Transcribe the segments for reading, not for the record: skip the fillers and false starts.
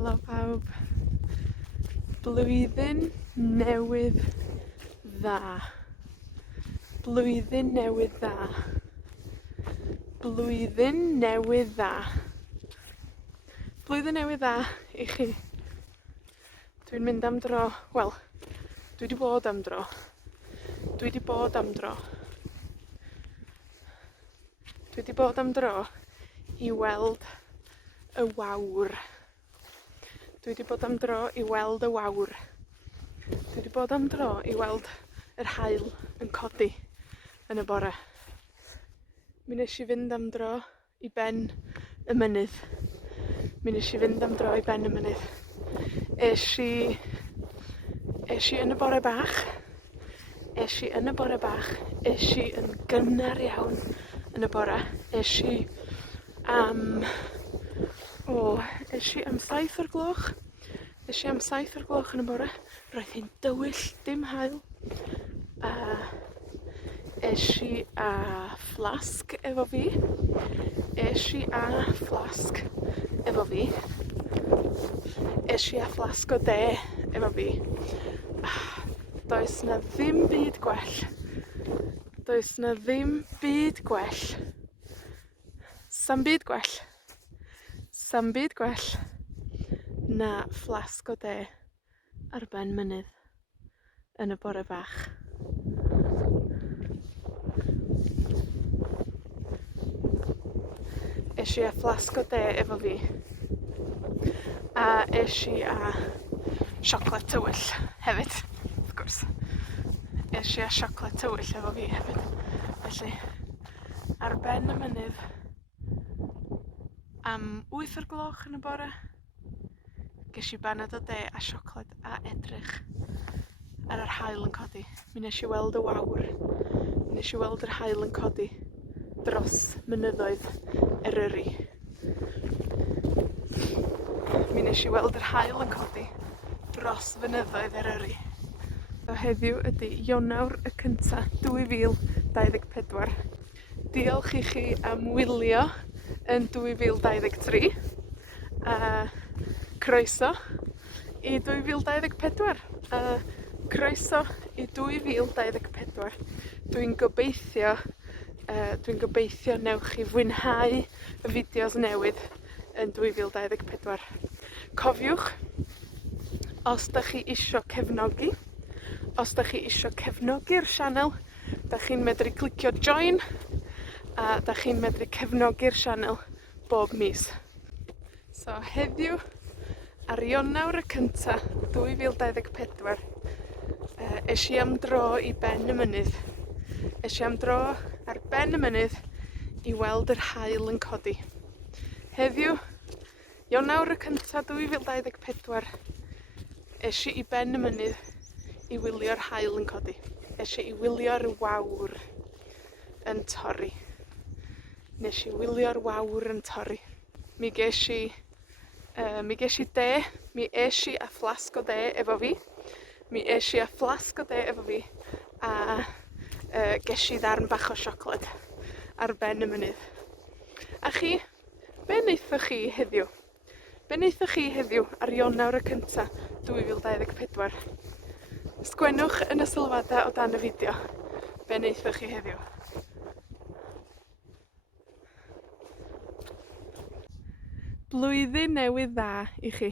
Helo pawb. Blwyddyn newydd dda. Blwyddyn newydd dda. Blwyddyn newydd dda. Blwyddyn newydd dda i chi. Dwi'n mynd am dro. Wel, dwi 'di bod am dro. Dwi 'di bod am dro. Dwi 'di bod am dro i weld y wawr. Dwi 'di bod am dro i weld y wawr. Dwi 'di bod am dro i weld yr haul yn codi yn y bore. Mi nesh i fynd am dro i ben y mynydd. Mi nesh i fynd am dro i ben y mynydd. Esh i yn y bore bach. Esh i yn y bore bach. Esh i yn gynnar iawn yn y bore. Esh i am 7 o'r gloch. Esh i am 7 o'r gloch yn y bore. Roedd hi'n dywyll, dim haul. Esh i a fflasg efo fi. Esh i a fflasg efo fi. Esh i a fflasg o de efo fi. Does na ddim byd gwell. Does na ddim byd gwell. Sa'm byd gwell. Sa'm byd gwell na fflasg o de ar ben mynydd yn y bore bach. Esh i a fflasg o de efo fi. A esh i a siocled tywyll hefyd, wrth gwrs. Esh i a siocled tywyll efo fi hefyd. Felly, ar ben y mynydd, am 8 o'r gloch yn y bore, gesh i baned o de a siocled a edrych ar yr haul yn codi. Mi nesh i weld y wawr. Mi nesh i weld yr haul yn codi dros mynyddoedd Eryri. Mi nesh i weld yr haul yn codi dros fynyddoedd Eryri. So heddiw ydi Ionawr y cynta 2024. Diolch i chi am wylio yn 2023. Croeso i 2024. Croeso i 2024. Dwi'n gobeithio newch chi fwynhau y fideos newydd yn 2024. Cofiwch, os da chi isio cefnogi, cefnogi'r sianel, da chi'n medru clicio join, a da chi'n medru cefnogi'r sianel bob mis. So heddiw, ar Ionawr y cynta, 2024, esh i am dro i ben y mynydd. Esh i am dro ar ben y mynydd i weld yr haul yn codi. Heddiw, Ionawr y cynta, 2024, esh i ben y mynydd i wylio'r haul yn codi. Esh i wylio'r wawr yn torri. Nesh i wylio'r wawr yn torri. Mi gesh i de, mi esh i a fflasg o de efo fi. Mi esh i a fflasg o de efo fi, a gesh i ddarn bach o siocled ar ben y mynydd. A chi, be neithoch chi heddiw? Be neithoch chi heddiw ar Ionawr y cynta 2024? Sgwennwch yn y sylwada o dan y fideo. Be neithoch chi heddiw? Blwyddyn newydd dda i chi.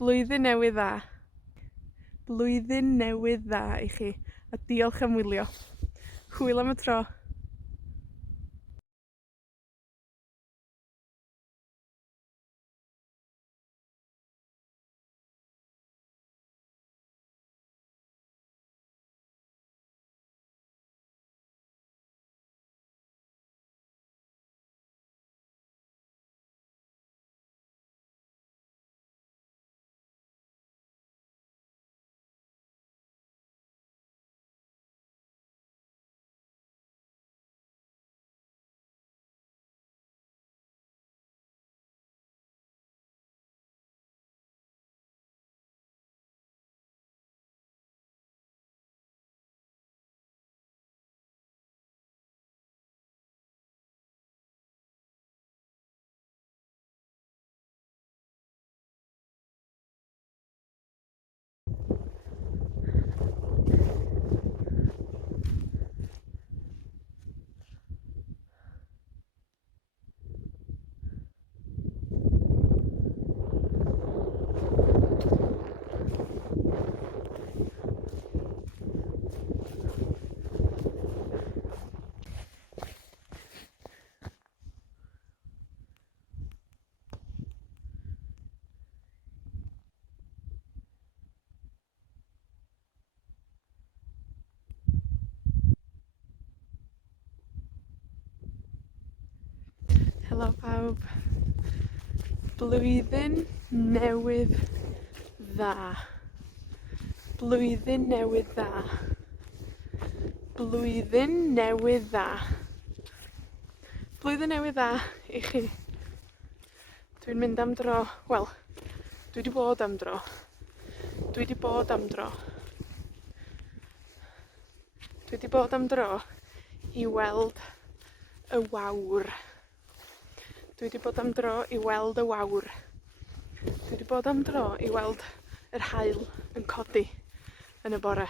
Blwyddyn newydd dda. Blwyddyn newydd dda i chi. A diolch am wylio. Hwyl am y tro. Helo pawb. Blwyddyn newydd dda. Blwyddyn newydd dda. Blwyddyn newydd dda. Blwyddyn newydd dda i chi. Dwi'n mynd am dro. Wel, dwi 'di bod am dro. Dwi 'di bod am dro. Dwi 'di bod am dro i weld y wawr. Dwi 'di bod am dro i weld y wawr. Dwi 'di bod am dro i weld yr haul yn codi yn y bore.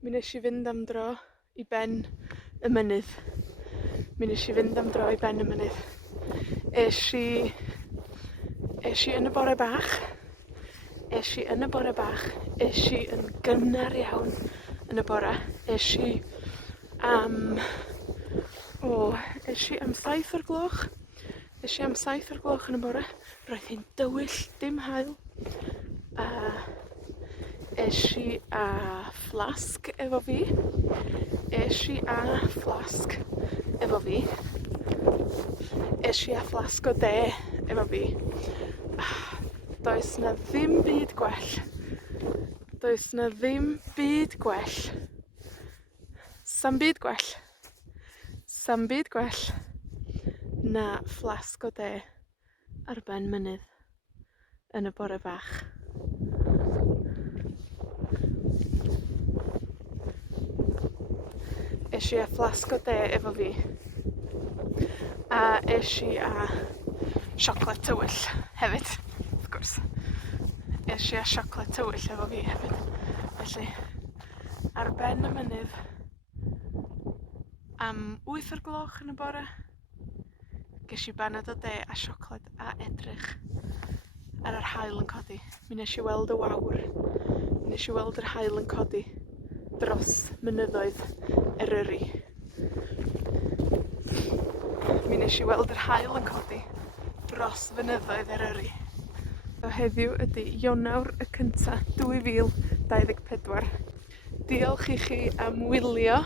Mi wnes i fynd am dro i ben y mynydd. Mi wnes i fynd am dro i ben y mynydd. Esh i yn y bore bach. Esh i yn y bore bach. Esh i yn gynnar iawn yn y bore. Esh i am 7 o'r gloch. Esh i am 7 o'r gloch yn y bore. Roedd hi'n dywyll, dim haul. Esh i a fflasg efo fi. Esh i a fflasg efo fi. Esh i a fflasg o de efo fi. Does na ddim byd gwell. Does na ddim byd gwell. Sam byd gwell. Sam byd gwell na fflasg o de ar ben mynydd yn y bore bach. Esh i a fflasg o de efo fi. A esh i a siocled tywyll hefyd, wrth gwrs. Esh i a siocled tywyll efo fi hefyd. Felly, ar ben y mynydd, am 8 o'r gloch yn y bore, gesh i baned o de a siocled a edrych ar yr haul yn codi. Mi wnes i weld y wawr. Mi wnes i weld yr haul yn codi dros mynyddoedd Eryri. Mi wnes i weld yr haul yn codi dros fynyddoedd Eryri. So heddiw ydy Ionawr y cynta 2024. Diolch i chi am wylio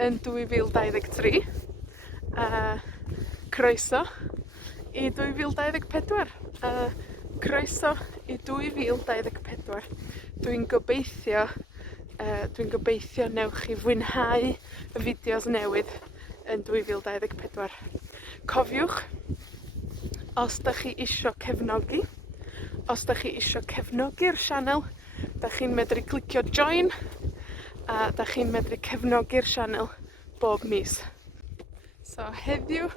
yn 2023. Croeso i 2024. Croeso i 2024. Dwi'n gobeithio newch chi fwynhau y fideos newydd yn 2024. Cofiwch, os da chi isio cefnogi, cefnogi'r sianel, da chi'n medru clicio join, a da chi'n medru cefnogi'r sianel bob mis. So heddiw,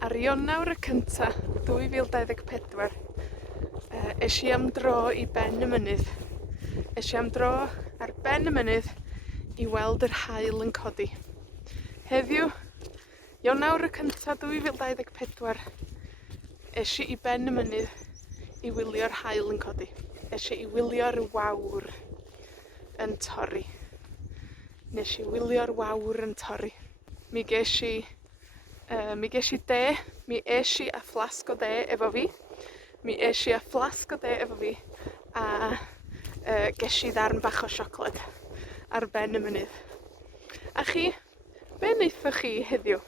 ar Ionawr y cynta 2024, esh i am dro i ben y mynydd. Esh i am dro ar ben y mynydd i weld yr haul yn codi. Heddiw, Ionawr y cynta 2024, esh i ben y mynydd i wylio'r haul yn codi. Esh i wylio'r wawr yn torri. Nes i wylio'r wawr yn torri. Mi gesh i de, mi esh i a fflasg o de efo fi. Mi esh i a fflasg o de efo fi, a gesh i ddarn bach o siocled ar ben y mynydd. A chi, be wnaethoch chi heddiw?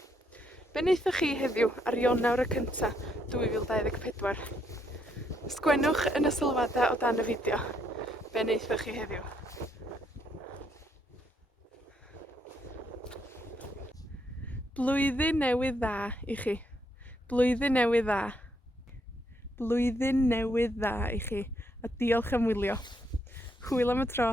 Be wnaethoch chi heddiw ar Ionawr y cynta 2024? Sgwennwch yn y sylwadau o dan y fideo. Be wnaethoch chi heddiw? Blwyddyn newydd dda i chi. Blwyddyn newydd dda. Blwyddyn newydd dda i chi. A diolch am wylio. Hwyl am y tro.